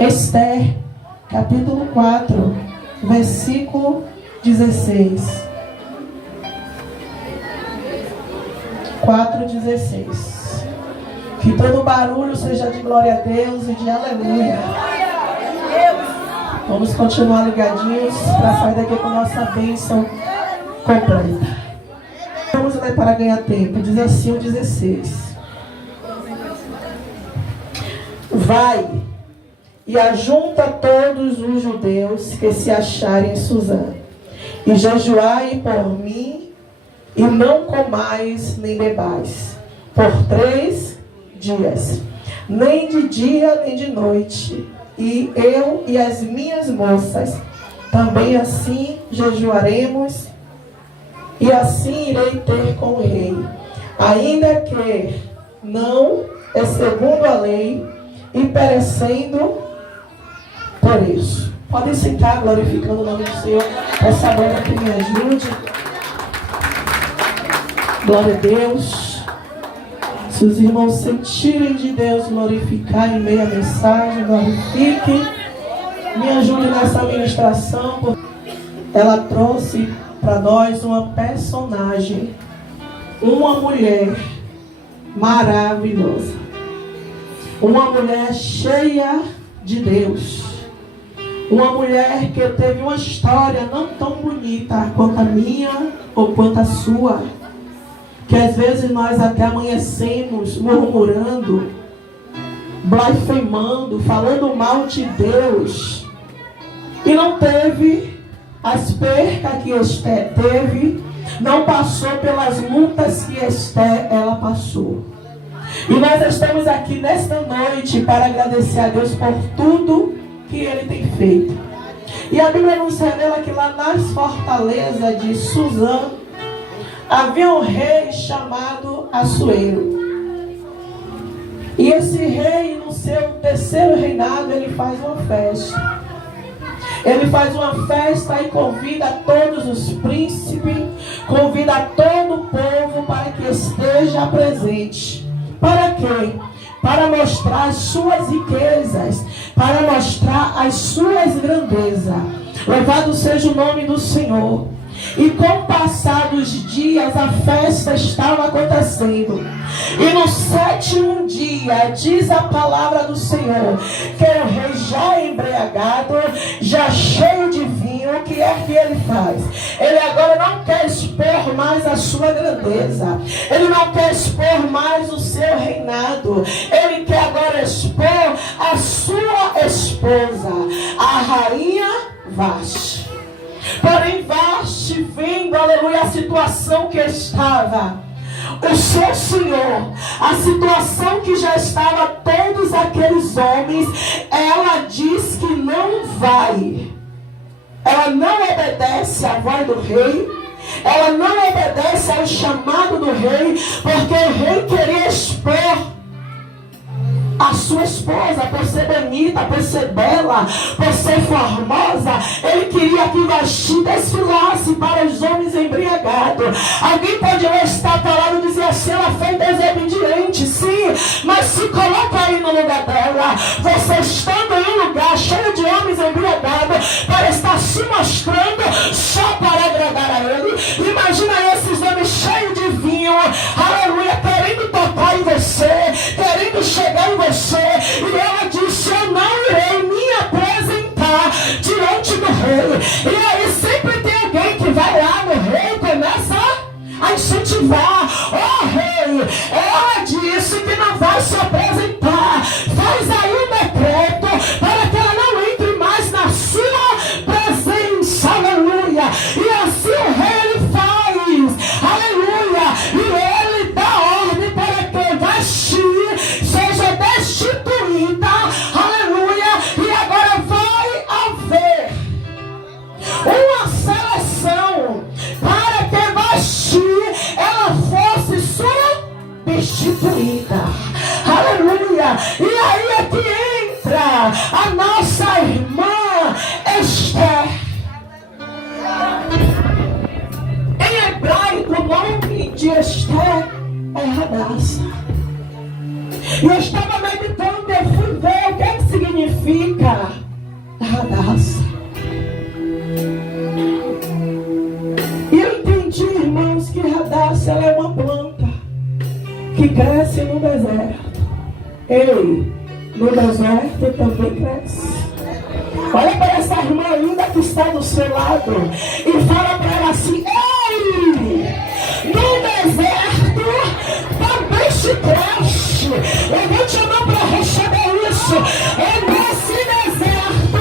Esther, capítulo 4, versículo 16. 4:16. Que todo barulho seja de glória a Deus e de aleluia. Vamos continuar ligadinhos para sair daqui com nossa bênção completa. Vamos ler para ganhar tempo. Diz assim o 16. Vai e ajunta todos os judeus que se acharem em Suzã, e jejuai por mim, e não comais nem bebais, por 3 dias, nem de dia nem de noite. E eu e as minhas moças também assim jejuaremos, e assim irei ter com o rei, ainda que não é segundo a lei, e perecendo por isso. Podem sentar, glorificando o nome do Senhor. Essa banda que me ajude. Glória a Deus. Se os irmãos sentirem de Deus glorificar em meio à mensagem, glorifiquem. Me ajude nessa ministração, porque ela trouxe para nós uma personagem, uma mulher maravilhosa, uma mulher cheia de Deus, uma mulher que teve uma história não tão bonita quanto a minha ou quanto a sua, que às vezes nós até amanhecemos murmurando, blasfemando, falando mal de Deus, e não teve as percas que Esther teve, não passou pelas lutas que Esther ela passou. E nós estamos aqui nesta noite para agradecer a Deus por tudo que Ele tem feito. E a Bíblia nos revela que lá nas fortalezas de Suzã havia um rei chamado Assuero. E esse rei, no seu 3º reinado, ele faz uma festa. Ele faz uma festa e convida a todos os príncipes, convida a todo o povo para que esteja presente. Para quê? Para mostrar as suas riquezas, para mostrar as suas grandezas. Louvado seja o nome do Senhor. E com o passar dos dias, a festa estava acontecendo. E no 7º dia, diz a palavra do Senhor, que o rei já embriagado, já cheio de vinho, o que é que ele faz? Ele agora não quer expor mais a sua grandeza. Ele não quer expor mais o seu reinado. Ele quer agora expor a sua esposa, a rainha Vasti. Porém, Vasti, vendo, aleluia, a situação que estava, o seu senhor, a situação que já estava todos aqueles homens, ela diz que não vai. Ela não obedece à voz do rei, ela não obedece ao chamado do rei, porque o rei queria expor a sua esposa, por ser bonita, por ser bela, por ser formosa. Ele queria que Vasti desfilasse para os homens embriagados. Alguém pode estar falando e dizer assim: ela foi desobediente. Sim, mas se coloca aí no lugar dela. Você estando em um lugar cheio de homens embriagados, para estar se mostrando só para agradar a ele. Imagina esses homens cheios de vinho, aleluia, querendo tocar em você, querendo chegar em você. E ela disse: eu não irei me apresentar diante do rei. E aí sempre tem alguém que vai lá no rei e começa a incentivar. Oh rei, ela disse que não vai se apresentar. Faz aí um decreto para que ela não entre mais na sua presença. Aleluia. E assim o rei ele faz. Aleluia. E ele dá ordem para que Vasti seja destituída, aleluia, e agora vai haver uma seleção para que Vasti ela fosse substituída, aleluia. E aí é que entra a nossa irmã Esther. Em hebraico o nome de Esther é Hadassah. E eu estava meditando, eu fui ver o que é que significa significa Radassa? E eu entendi, irmãos, que Radassa ela é uma planta que cresce no deserto. Ei, no deserto também cresce. Olha para essa irmã linda que está do seu lado e fala para ela assim: ei, no deserto também se cresce. Levante a mão para receber isso. É nesse deserto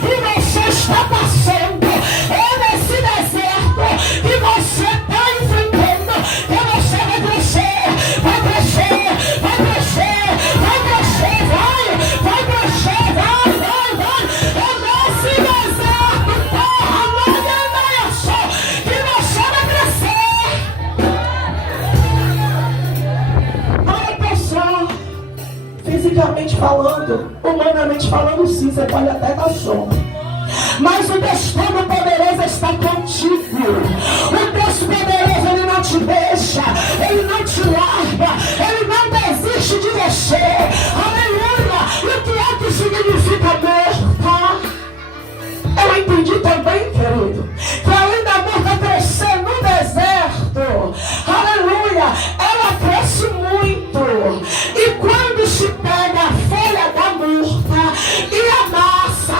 que você está passando. É nesse deserto que você está enfrentando que você vai crescer, vai crescer, vai crescer, vai crescer, vai crescer, vai. É nesse deserto, terra, olha só, que você vai crescer. Olha pessoal, fisicamente falando, humanamente falando, sim, você pode até dar sombra. Mas o Deus Todo-Poderoso está contigo. O Deus Poderoso, Ele não te deixa, Ele não te larga, Ele não desiste de você. Aleluia! E o que é que significa morta? Eu entendi também, querido, que além da morta crescer no deserto, aleluia, ela cresce muito. E quando se pega a folha da murta e amassa,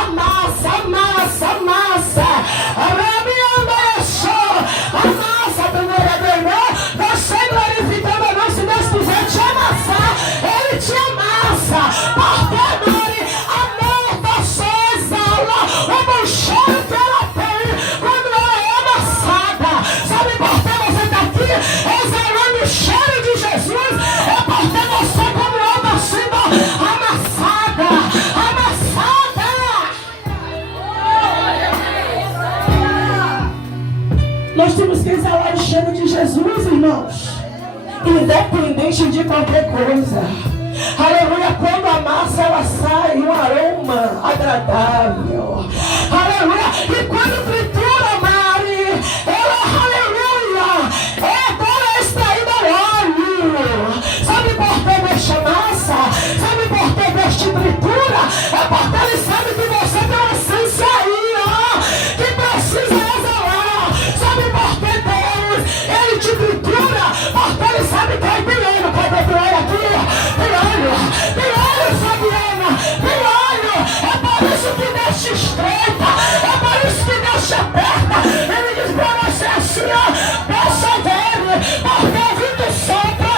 você glorificando a Deus, se Deus quiser te amassar, Ele te amassa. Porque, Mari, a morta só exala o bom cheiro que ela tem quando ela é amassada. Sabe por que você está aqui exalando o cheiro de Jesus? É porque você, como ela, está sendo amassada. Nós temos que exalar o cheiro de Jesus, irmãos, independente de qualquer coisa. Aleluia, quando a massa ela sai, um aroma agradável. Aleluia, e quando tritura, Mari, ela, aleluia, é toda extraída óleo. Sabe por que deixa massa? Sabe por que deixa tritura? É porque ele sabe que você tem uma essência aí, ó, que precisa exalar. Sabe por que Deus, Ele te tritura? Porque Ele sabe que é piolho. Cadê piolho aqui? Piolho, Fabiana, piolho. É por isso que deixa estreita, é por isso que deixa aperta. Ele diz pra você assim, ó, persevere, porque o vento sopra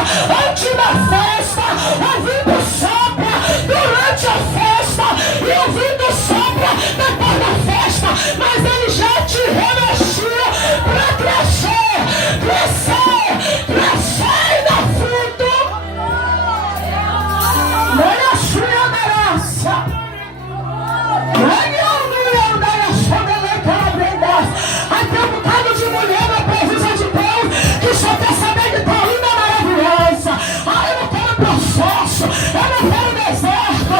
antes da festa, o vento sopra durante a festa e o vento sopra depois da festa, mas Ele já te revestiu para crescer e dar fruto. Olha a sua graça. Aí tem um bocado de mulher na presença de Deus que só quer saber de tua linda maravilhosa. Ah, eu não quero processo, eu não quero deserto.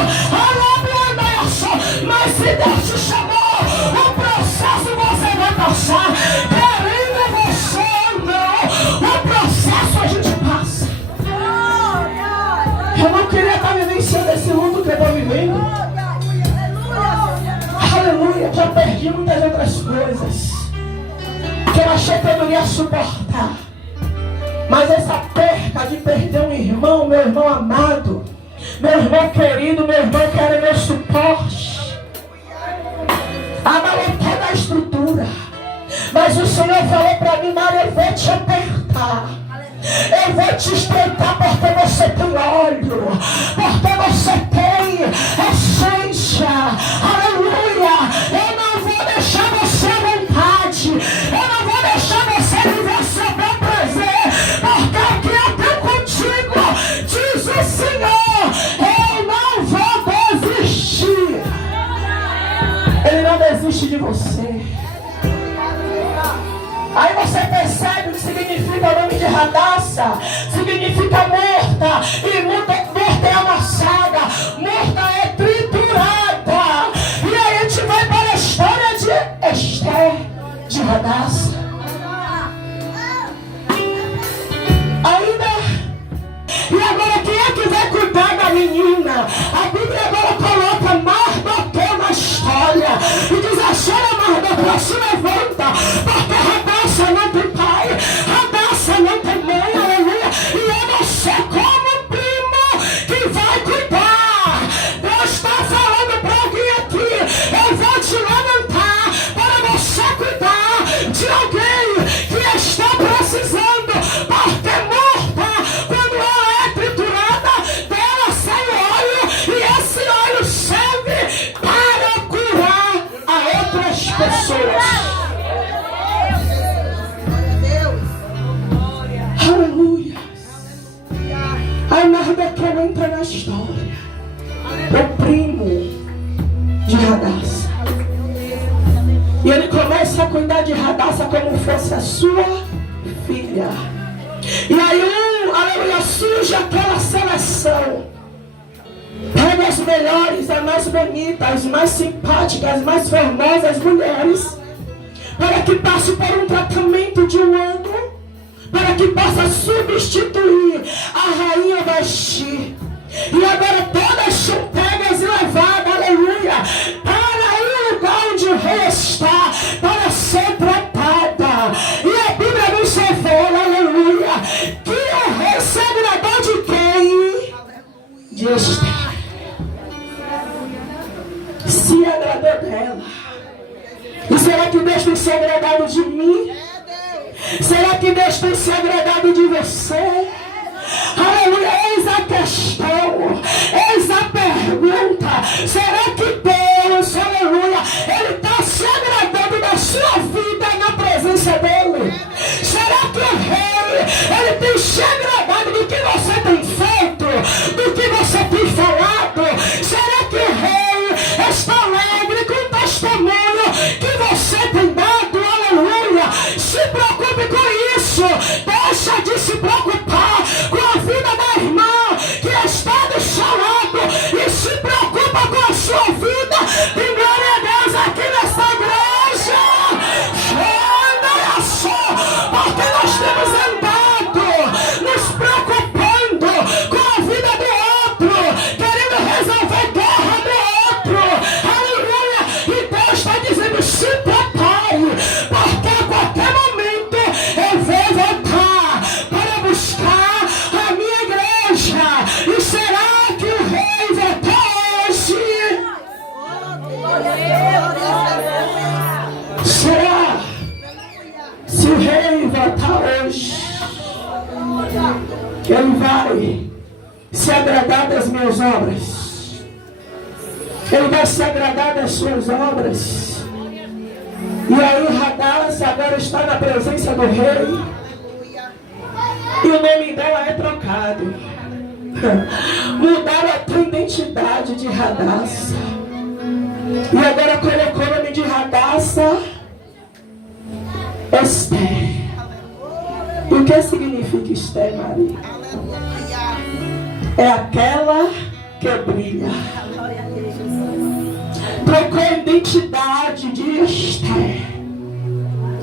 Mas se Deus te chamou, o processo você vai passar. Querendo você ou não, o processo a gente passa. Eu não queria estar vivenciando esse luto que eu estou vivendo. Aleluia, já perdi muitas outras coisas que eu achei que eu não ia suportar. Mas essa perca de perder um irmão, meu irmão amado, meu irmão querido, meu irmão que era meu suporte, abalou toda a estrutura. Mas o Senhor falou para mim: Maria, eu vou te apertar, eu vou te estreitar, porque você tem óleo, porque você tem essência. Aleluia, eu não vou deixar você à vontade, eu não vou deixar você viver seu bel prazer, porque aqui eu tenho contigo, diz o Senhor. Eu não vou desistir. Ele não desiste de você. Aí você percebe o que significa o nome de Radassa. Significa morta. E morta é amassada, morta é triturada. E aí a gente vai para a história de Esther, de Radassa. Ainda. E agora quem é que vai cuidar da menina? A Bíblia agora coloca Mardoqueu fosse a sua filha. E aí, aleluia, surge aquela seleção. Pega as melhores, as mais bonitas, as mais simpáticas, as mais formosas mulheres, para que passe por um tratamento de um ano, para que possa substituir a rainha Vasti. E agora todas são pegas e levadas, aleluia, para o lugar onde o rei está, para ser tratada. E a Bíblia nos revela, aleluia, que o rei se agradou de quem? De Esther. Se agradou dela. E será que Deus tem se agradado de mim? Será que Deus tem se agradado de você? Aleluia, eis a questão, eis a pergunta. Será que Deus, aleluia, Ele está se agradando da sua vida na presença dEle? Será que o rei, Ele tem se agradado do que você tem feito, do que você tem falado? Será que o rei está alegre com o testemunho que você tem dado? Aleluia, se preocupe com isso, deixa de se preocupar com a vida da irmã que está do seu lado e se preocupa com a sua vida. E glória a Deus aqui nessa igreja. Olha só, porque nós temos andado nos preocupando com a vida do outro, querendo resolver a guerra do outro. Aleluia, e Deus está dizendo: se prepare, porque a qualquer momento eu vou voltar para buscar a minha igreja. E será que o rei voltou hoje? Será? Se o rei voltar hoje, ele vai se agradar das minhas obras. Ele vai se agradar das suas obras. E aí Hadassah agora está na presença do rei. E o nome dela é trocado. Mudaram a tua identidade de Hadassah. E agora colocou o nome de Hadassah Esther. E o que significa Esther, Maria? É aquela que brilha. Trocou a identidade de Esther,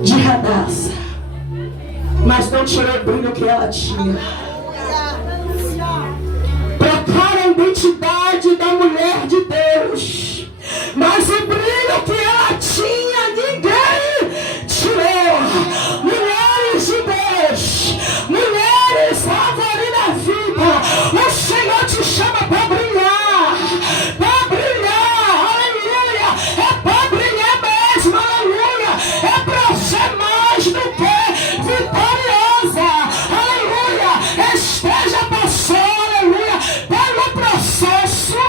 de Hadassah, mas não tirou o brilho que ela tinha. Trocaram a identidade da mulher de Deus, mas o brilho que ela tinha ninguém tirou. Mulheres de Deus, mulheres árvore da vida, o Senhor te chama para brilhar, para brilhar, aleluia, é para brilhar mesmo, aleluia, é para ser mais do que vitoriosa, aleluia. Esther já passou, aleluia, pelo processo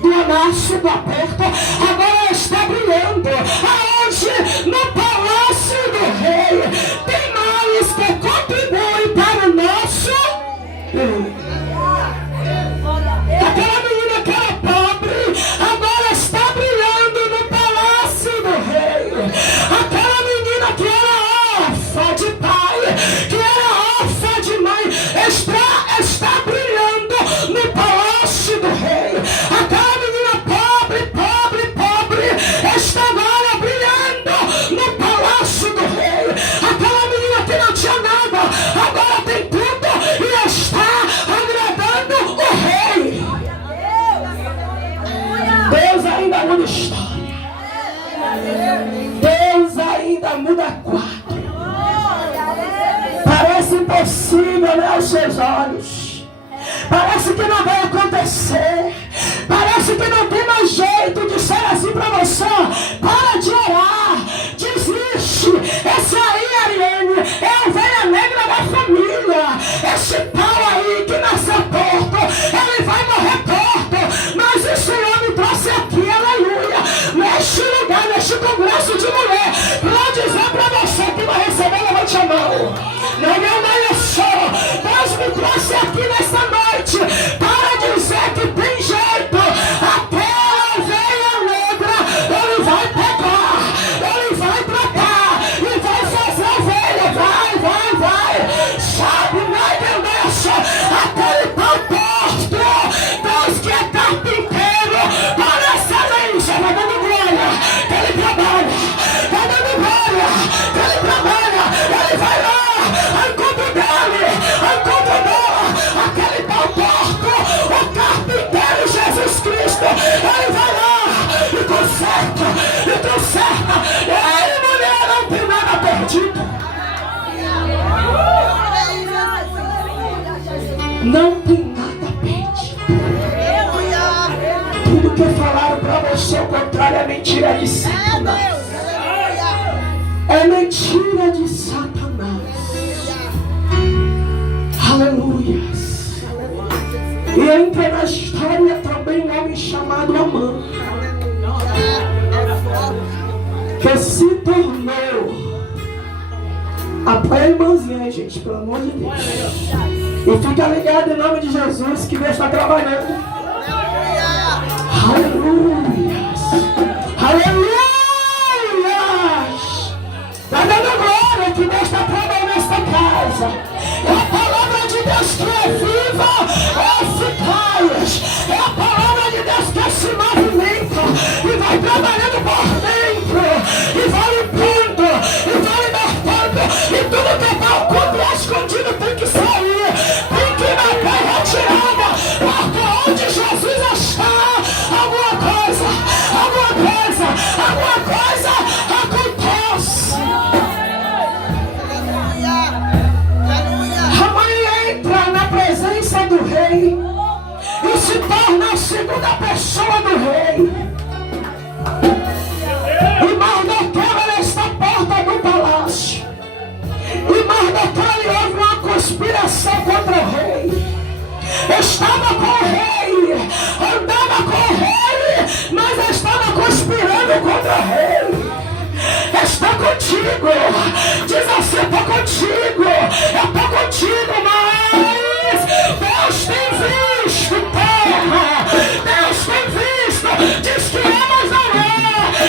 do amasso, do aperto, agora está brilhando. Aonde? No palácio do rei. Tem males que contribuem para o nosso rei. Aquela menina que era pobre, agora está brilhando no palácio do rei. Aquela menina que era órfã de pai, que era órfã de mãe, está brilhando no palácio do rei. Aquela menina pobre, está agora brilhando no palácio do rei. Aquela menina que não tinha nada, agora tem tudo e está agradando o rei. Deus ainda muda história. Deus ainda muda quadro. Parece impossível, né, aos seus olhos. Parece que não vai acontecer. Parece que não tem mais jeito de ser assim para você. Para de orar. Desiste. Esse aí, Ariane, é a ovelha negra da família. Esse pau aí que nasceu torto, ele vai morrer torto. Mas o Senhor me trouxe aqui, aleluia, neste lugar, neste congresso de mulher, para dizer para você que vai receber, levante a mão. Não sou. Deus me trouxe aqui nessa noite para dizer que tem jeito. Aquela ovelha negra, ele vai pegar, ele vai tratar e vai fazer para você, o contrário é mentira de Satanás. É mentira de Satanás. Aleluia. E entra na história também um homem chamado Amã, que se tornou. Apoia a irmãzinha aí, gente, pelo amor de Deus. E fica ligado em nome de Jesus que Deus está trabalhando. Aleluia. Aleluia. Está dando glória que Deus está trabalhando nesta casa. É a palavra de Deus que é viva, é eficaz. É a palavra de Deus que se movimenta e vai trabalhando por dentro, e vai limpando, e vai libertando, e tudo que está oculto e escondido tem que sair, tem que matar e retirada, porque onde Jesus está, alguma coisa acontece. A mãe entra na presença do rei e se torna a segunda pessoa do rei. E Mardoqueu, ela está à porta do palácio. E Mardoqueu houve uma conspiração contra o rei. Estava com o rei, andava com o rei, mas estava conspirando contra o rei. Está contigo, diz assim: eu estou contigo, mas Deus tem visto terra, Deus tem visto, diz que é, mas não é,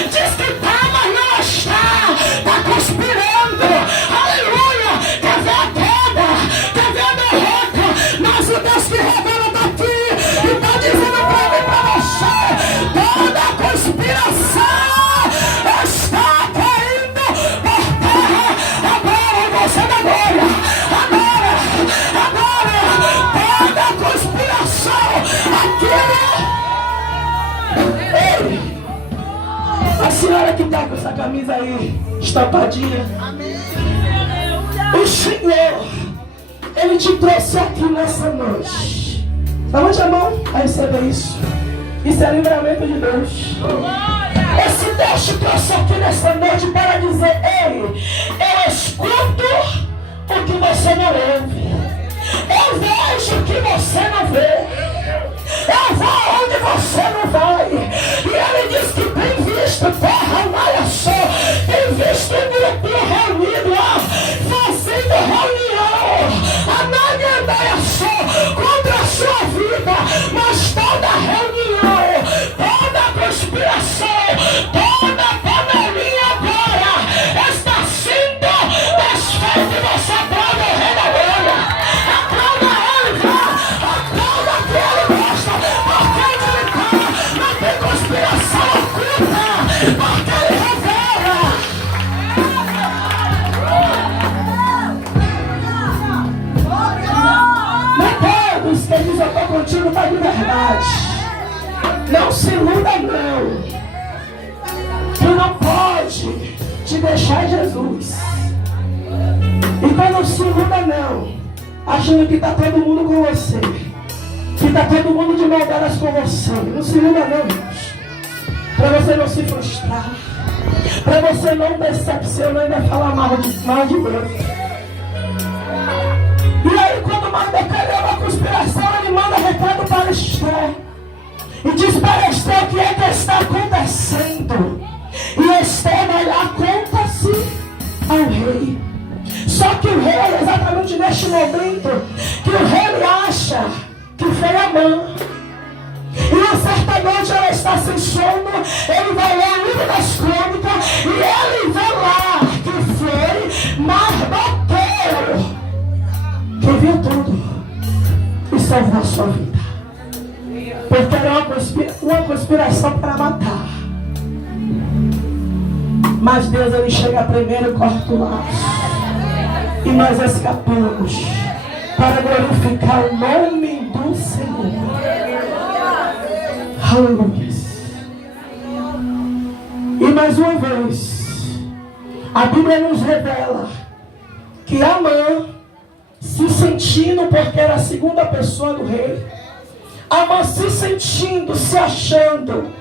diz que está, mas não está conspirando. Aleluia. Quer ver a queda, quer ver a derrota, mas o Deus que revela daqui e está dizendo para mim, para você: toda a conspiração está caindo por terra. Agora você dá glória, agora toda a conspiração aqui. Ei, a senhora que está com essa camisa aí estampadinha, o Senhor, Ele te trouxe aqui nessa noite. Levante a mão a receber isso. Isso é livramento de Deus. Esse Deus te trouxe aqui nessa noite para dizer: ei, eu escuto o que você não ouve, eu vejo o que você não vê, eu vou onde você não vai. E Ele diz que tem visto terra, olha só, tem visto um grupo reunido lá, fazendo reunião, a olha só, contra a sua vida. Mas toda reunião, toda conspiração, toda panelinha agora está sendo desfeita. E você aplauda o Rei da Glória, aplauda Ele, aplauda que Ele gosta, porque Ele está, não tem conspiração oculta, porque Ele revela. Não todos que diz eu estou contigo está de verdade. Não se iluda não. Tu não pode te deixar Jesus. Então não se iluda não, achando que está todo mundo com você, que está todo mundo de maldadas com você. Não se iluda não, irmãos. Para você não se frustrar, para você não decepcionar e ainda falar mal de Deus. E aí quando Mardoqueu é uma conspiração, ele manda recado para Esther e diz para Esther o que é que está acontecendo. E Esther vai lá, conta-se ao rei. Só que o rei, exatamente neste momento, que o rei acha que foi Amã. E uma certa noite ela está sem sono, ele vai ler o livro das crônicas e ele vê lá que foi Mardoqueu que viu tudo e salvou a sua vida. Porque era uma conspiração para matar. Mas Deus, Ele chega primeiro e corta o laço. E nós escapamos para glorificar o nome do Senhor. Aleluia. E mais uma vez, a Bíblia nos revela que Amã, se sentindo, porque era a segunda pessoa do rei, Amã se sentindo, se achando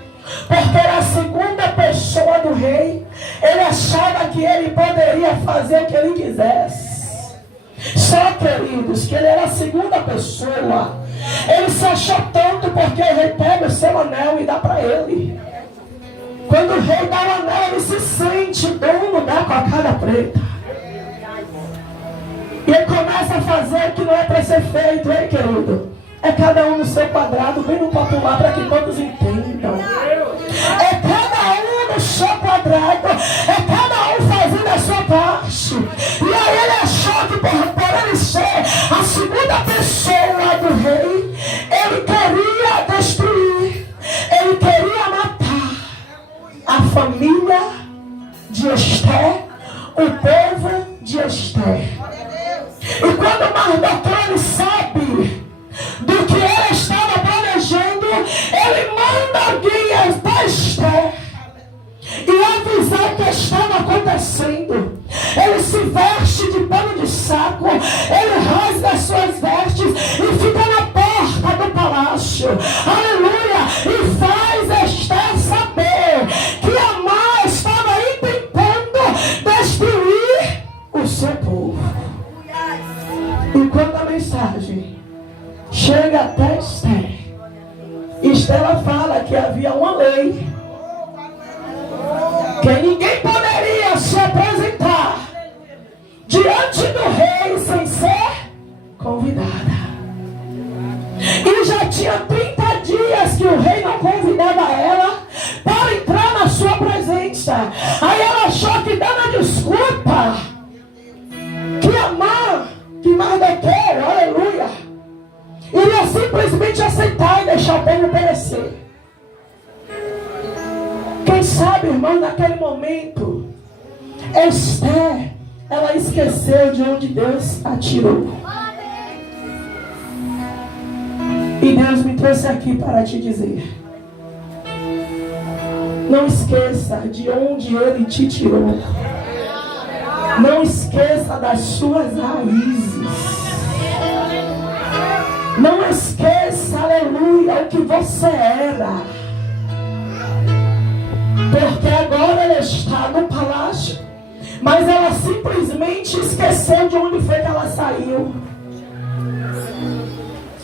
porque era a segunda pessoa do rei. Ele achava que ele poderia fazer o que ele quisesse. Só, queridos, que ele era a segunda pessoa. Ele se achou tanto porque o rei pega o seu anel e dá para ele. Quando o rei dá o anel, ele se sente dono da cocada preta. E ele começa a fazer o que não é para ser feito, hein, querido? É cada um no seu quadrado, bem no popular, para que todos entendam. É cada um no seu quadrado, é cada um fazendo a sua parte. E aí ele achou que por ele ser a segunda pessoa do rei, ele queria destruir, ele queria matar a família de Esther, o povo de Esther. E quando Mardoqueu sabe do que ele estava planejando, ele manda alguém até Esther e avisar o que estava acontecendo. Ele se veste de pano de saco, ele rasga as suas vestes e fica na porta do palácio, aleluia, e faz Esther saber que Amã estava intentando destruir o seu povo. E quando a mensagem chega até Esther, Esther fala que havia uma lei que ninguém poderia se apresentar diante do rei sem ser convidada. E já tinha 30 dias que o rei não convidava ela para entrar na sua presença. Aí ela achou que dando desculpa que Amã, que Mardoqueu, aleluia, iria simplesmente aceitar e deixar o povo perecer. Quem sabe, irmão, naquele momento, Esther, ela esqueceu de onde Deus a tirou. E Deus me trouxe aqui para te dizer: não esqueça de onde Ele te tirou. Não esqueça das suas raízes. Não esqueça, aleluia, o que você era. Porque agora ela está no palácio, mas ela simplesmente esqueceu de onde foi que ela saiu.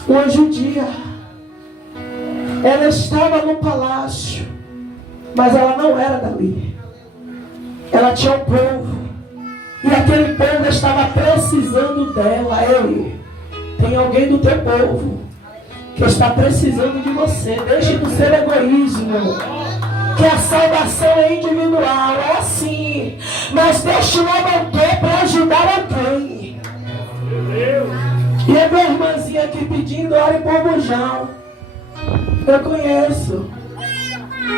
Hoje em dia, ela estava no palácio, mas ela não era dali. Ela tinha um povo, e aquele povo estava precisando dela. Ei, tem alguém do teu povo que está precisando de você. Deixe de ser egoísmo, que a salvação é individual, é assim, mas Deus te levantou para ajudar alguém. E a minha irmãzinha aqui pedindo, ore por Bujão. Eu conheço.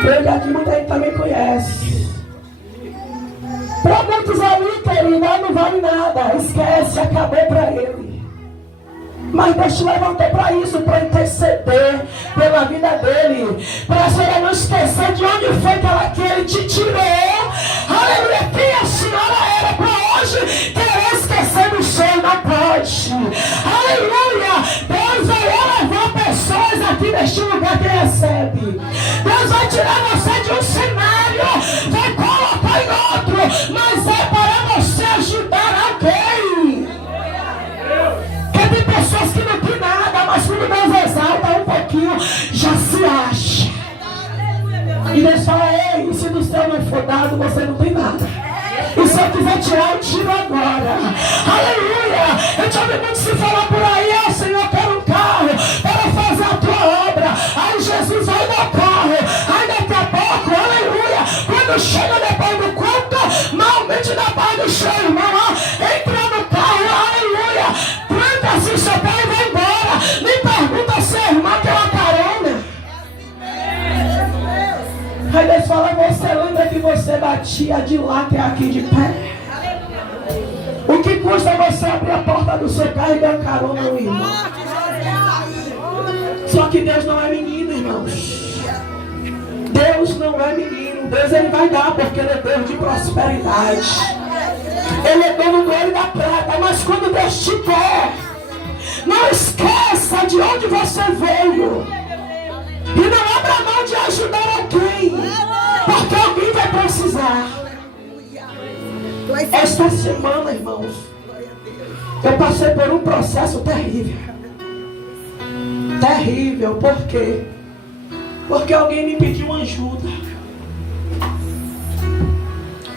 Ele aqui, muita gente também conhece. Para muitos ali, querido, não vale nada. Esquece, acabou para ele. Mas Deus te levantou para isso, para interceder pela vida dele, para a senhora não esquecer de onde foi que ele te tirou. Aleluia, quem a senhora era para hoje querer esquecer do céu, não pode. Aleluia, Deus vai levar pessoas aqui neste lugar que recebe. Deus vai tirar você de um cenário, vai colocar em outro, mas é para você ajudar alguém. Tem pessoas que não tem nada, mas quando Deus exalta um pouquinho, já se acha. E Deus fala: ei, se do céu não for dado, você não tem nada. E se eu quiser tirar, eu tiro agora. Aleluia! Eu te ouvi muito se falar por aí: Senhor, eu quero um carro para fazer a tua obra. Aí Jesus vai dar carro. Aí daqui a pouco, aleluia, quando chega depois do culto, malmente da paz do seu irmão, entra no carro, aleluia, assim seu pai e vai embora. Nem pergunta se é irmão que é uma carona. Aí Deus fala: você lembra que você batia de lá até aqui de pé? O que custa você abrir a porta do seu carro e dar carona no irmão? Só que Deus não é menino, irmãos. Deus não é menino. Deus ele vai dar, porque ele é Deus de prosperidade. Ele é dono do ouro e da prata. Mas quando Deus te quer, não esqueça de onde você veio. E não abra mão de ajudar alguém. Esta semana, irmãos, eu passei por um processo terrível. Terrível, por quê? Porque alguém me pediu ajuda.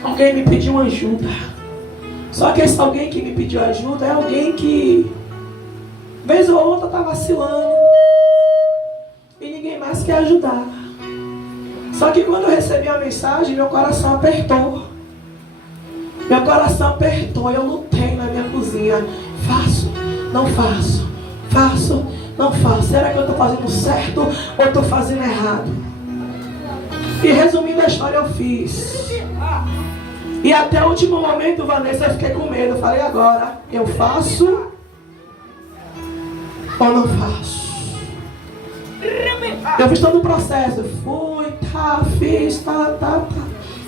Alguém me pediu ajuda. Só que esse alguém que me pediu ajuda é alguém que, vez ou outra, está vacilando. E ninguém mais quer ajudar. Só que quando eu recebi a mensagem, meu coração apertou. Meu coração apertou. Eu lutei na minha cozinha. Faço, não faço. Faço, não faço. Será que eu estou fazendo certo ou estou fazendo errado? E resumindo a história, eu fiz. E até o último momento, Vanessa, eu fiquei com medo. Eu falei, agora, eu faço ou não faço? Eu fiz todo o processo. Fui, fiz, tá.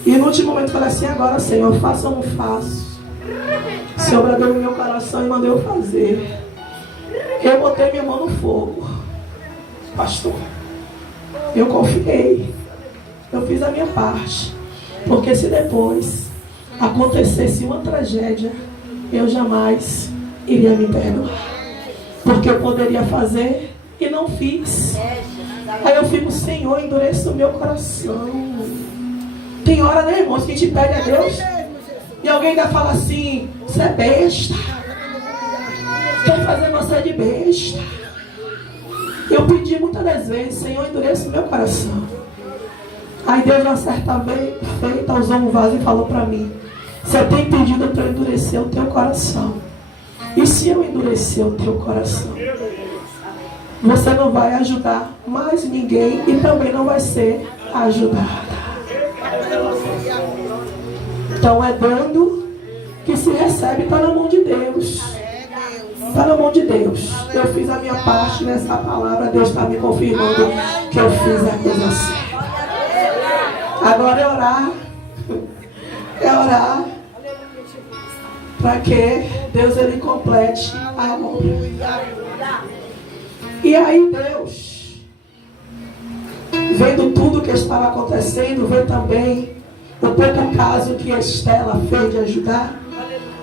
E no último momento eu falei assim, agora, Senhor, faço ou não faço? O Senhor bradou no meu coração e mandou eu fazer. Eu botei minha mão no fogo. Pastor, eu confiei. Eu fiz a minha parte. Porque se depois acontecesse uma tragédia, eu jamais iria me perdoar. Porque eu poderia fazer e não fiz. Aí eu fico, Senhor, endureça o meu coração. Tem hora, né, irmãos, que a gente pede a Deus e alguém ainda fala assim, você é besta. Quer fazer você de besta. Eu pedi muitas das vezes, Senhor, endureça o meu coração. Aí Deus, uma certa feita, usou um vaso e falou para mim, você tem pedido para endurecer o teu coração. E se eu endurecer o teu coração, você não vai ajudar mais ninguém e também não vai ser ajudada. Então é dando que se recebe, está na mão de Deus. Está na mão de Deus. Eu fiz a minha parte nessa palavra. Deus está me confirmando que eu fiz a coisa certa. Agora é orar. É orar para que Deus ele complete a obra. E aí Deus, vendo tudo que estava acontecendo, vê também o pouco caso que a Estela fez de ajudar.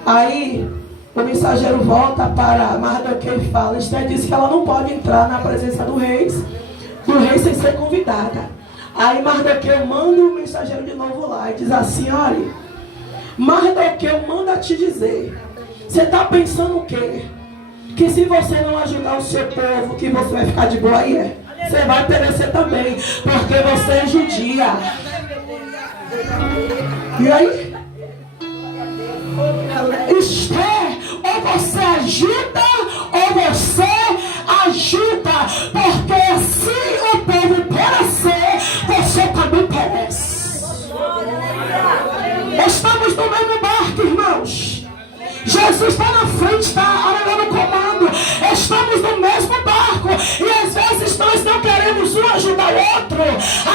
Aí o mensageiro volta para Mardoqueu e fala, Estela disse que ela não pode entrar na presença do rei sem ser convidada. Aí Mardoqueu manda o mensageiro de novo lá e diz assim, olha, Mardoqueu manda te dizer, você está pensando o quê? Que se você não ajudar o seu povo, que você vai ficar de boa aí, você vai perecer também, porque você é judia. E aí? Esther, ou você ajuda, ou você ajuda, porque se o povo perecer, você também perece. Estamos no mesmo barco, irmãos. Jesus está na frente, está no comando. Estamos no mesmo barco. E às vezes nós não queremos um ajudar o outro,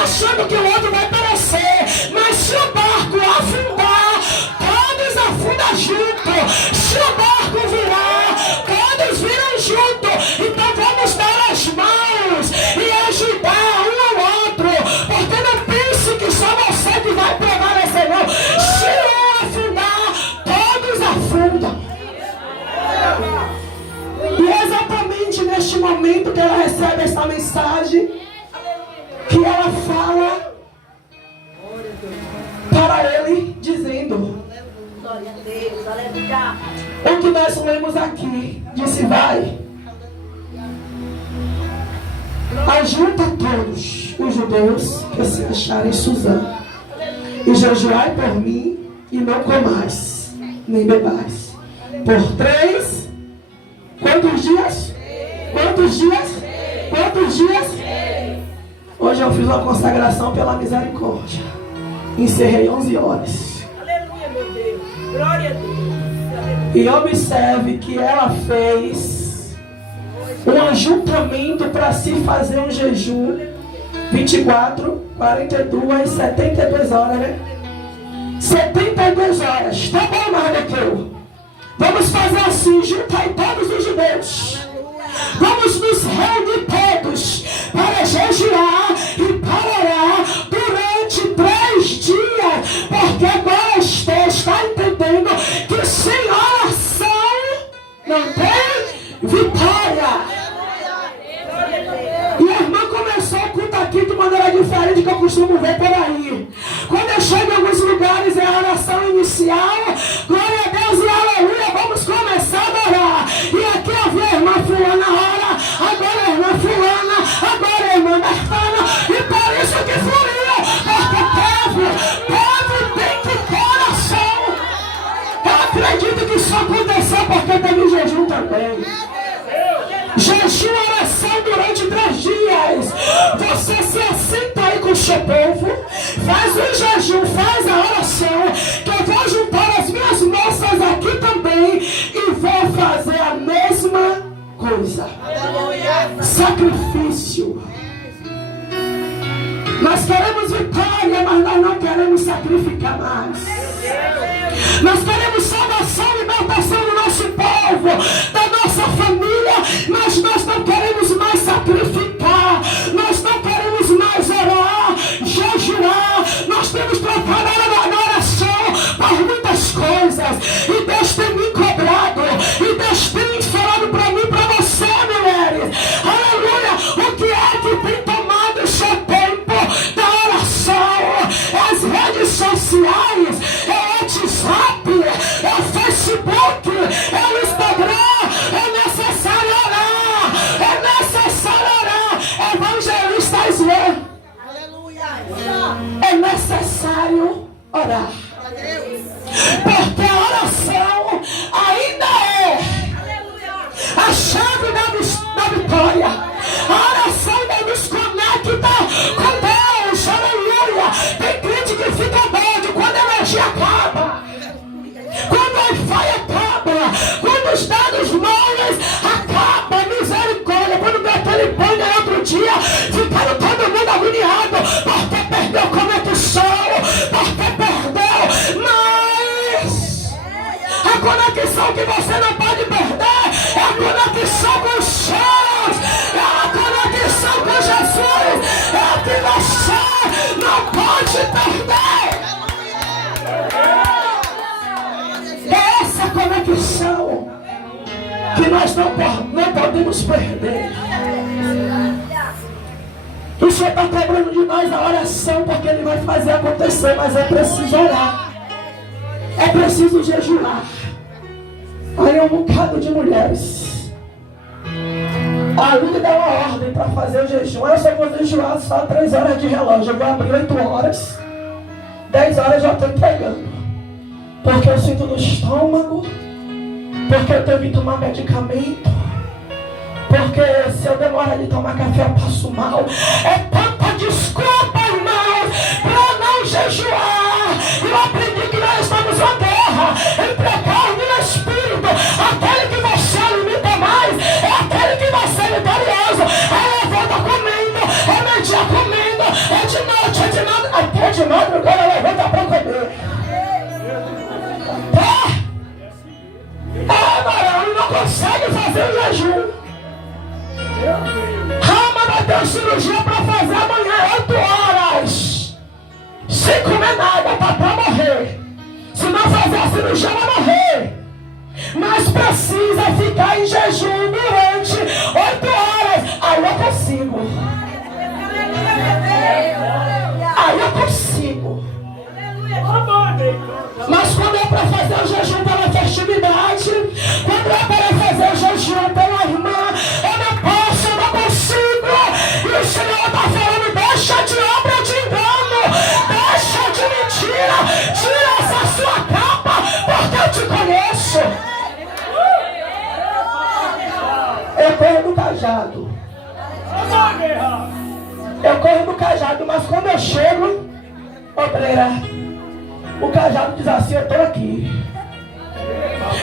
achando que o outro vai perecer. Mas se o barco afundar, todos afundam junto. Se o barco virar, todos viram junto. Então vamos dar as mãos e ajudar um ao outro. Porque não pense que só você que vai prevalecer, não. Se um afundar, todos afundam. E é exatamente neste momento que ela recebe essa mensagem, que ela fala para ele, dizendo o que nós lemos aqui, disse, vai, ajunta todos os judeus que se acharem em Suzã, e jejuai por mim, e não comais, nem bebais, por 3, quantos dias? Quantos dias? Quantos dias? Hoje eu fiz uma consagração pela misericórdia. Encerrei 11 horas. Aleluia, meu Deus. Glória a Deus. E observe que ela fez um ajuntamento para se fazer um jejum. 24, 42, 72 horas, né? 72 horas. Tá bom, Mardoqueu? Vamos fazer assim, juntar todos os judeus. Vamos nos reunir todos para jejuar e para orar durante 3 dias. Porque agora Esther está entendendo Amém. Jejum e oração durante 3 dias. Você se assenta aí com o seu povo, faz o jejum, faz a oração, que eu vou juntar as minhas moças aqui também e vou fazer a mesma coisa. Sacrifício. Nós queremos vitória, mas nós não queremos sacrificar mais. Nós queremos salvação e libertação do nosso povo, da nossa família, mas nós não queremos mais sacrificar, nós não queremos mais orar, jejuar. Nós temos trocado na oração por muitas coisas, e Deus tem me cobrado, e Deus tem falado para mim, para você, mulheres. Aleluia! O que é que tem tomado o seu tempo da oração? É as redes sociais, é o WhatsApp, é o Facebook, é o Instagram. É necessário orar, é necessário orar. Evangelistas, é necessário orar, porque a oração ainda é a chave da vitória. A oração ainda nos conecta com Deus. Aleluia. Tem crente que fica doido quando a energia acaba, quando o Wi-Fi acaba, quando os dados móveis acabam. Misericórdia. Quando deu aquele banho aí outro dia, ficaram todo mundo agoniado porque perdeu conexão, porque perdeu. Mas a conexão que você não pode perder é a conexão com os céus, é a conexão com Jesus, é a que você não pode perder. É essa conexão que nós não podemos perder. O Senhor está cobrando de nós a oração, porque Ele vai fazer acontecer, mas é preciso orar, é preciso jejuar. Aí um bocado de mulheres, a Lúcia dá uma ordem para fazer o jejum. Eu só vou jejuar só 3 horas de relógio, eu vou abrir 8 horas, 10 horas já estou entregando, porque eu sinto no estômago, porque eu tenho que tomar medicamento, porque se eu demorar de tomar café eu passo mal. É tanta desculpa, irmãos, para não jejuar. Eu aprendi que nós estamos uma guerra entre a carne e o espírito. Aquele que você alimenta mais é aquele que você é vitorioso. É levanta comendo, é meio-dia comendo, é de noite, é de nada, até de madrugada levanta para comer. Ele não consegue fazer o jejum. Rama vai ter cirurgia para fazer amanhã 8 horas. Sem comer nada, tá para morrer. Se não fazer a cirurgia, vai morrer. Mas precisa ficar em jejum durante 8 horas. Aí eu consigo. Aí eu consigo. Mas quando é para fazer o jejum pela festividade, quando é para fazer o jejum pela irmã, eu não posso, eu não consigo. E o Senhor está falando: deixa de obra de engano, deixa de mentira, tira essa sua capa, porque eu te conheço. Eu corro no cajado. Eu corro no cajado, mas quando eu chego, obreira, o cajado diz assim: eu estou aqui.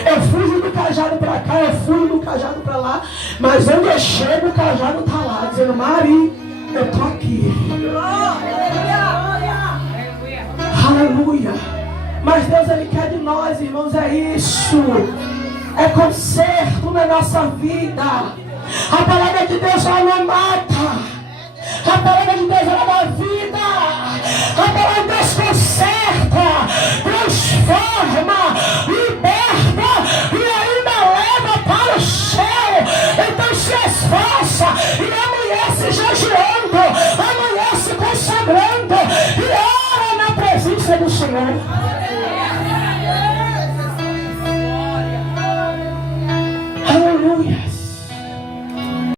Eu fujo do cajado para cá, eu fujo do cajado para lá, mas onde eu chego, o cajado está lá, dizendo: Mari, eu estou aqui. Aleluia. Mas Deus, Ele quer de nós, irmãos, é isso. É conserto na nossa vida. A palavra de Deus, ela não mata. A palavra de Deus, ela dá vida. A palavra de Deus conserta, transforma, liberta e ainda leva para o céu. Então se esforça e amanhece jejuando, amanhece consagrando e ora na presença do Senhor.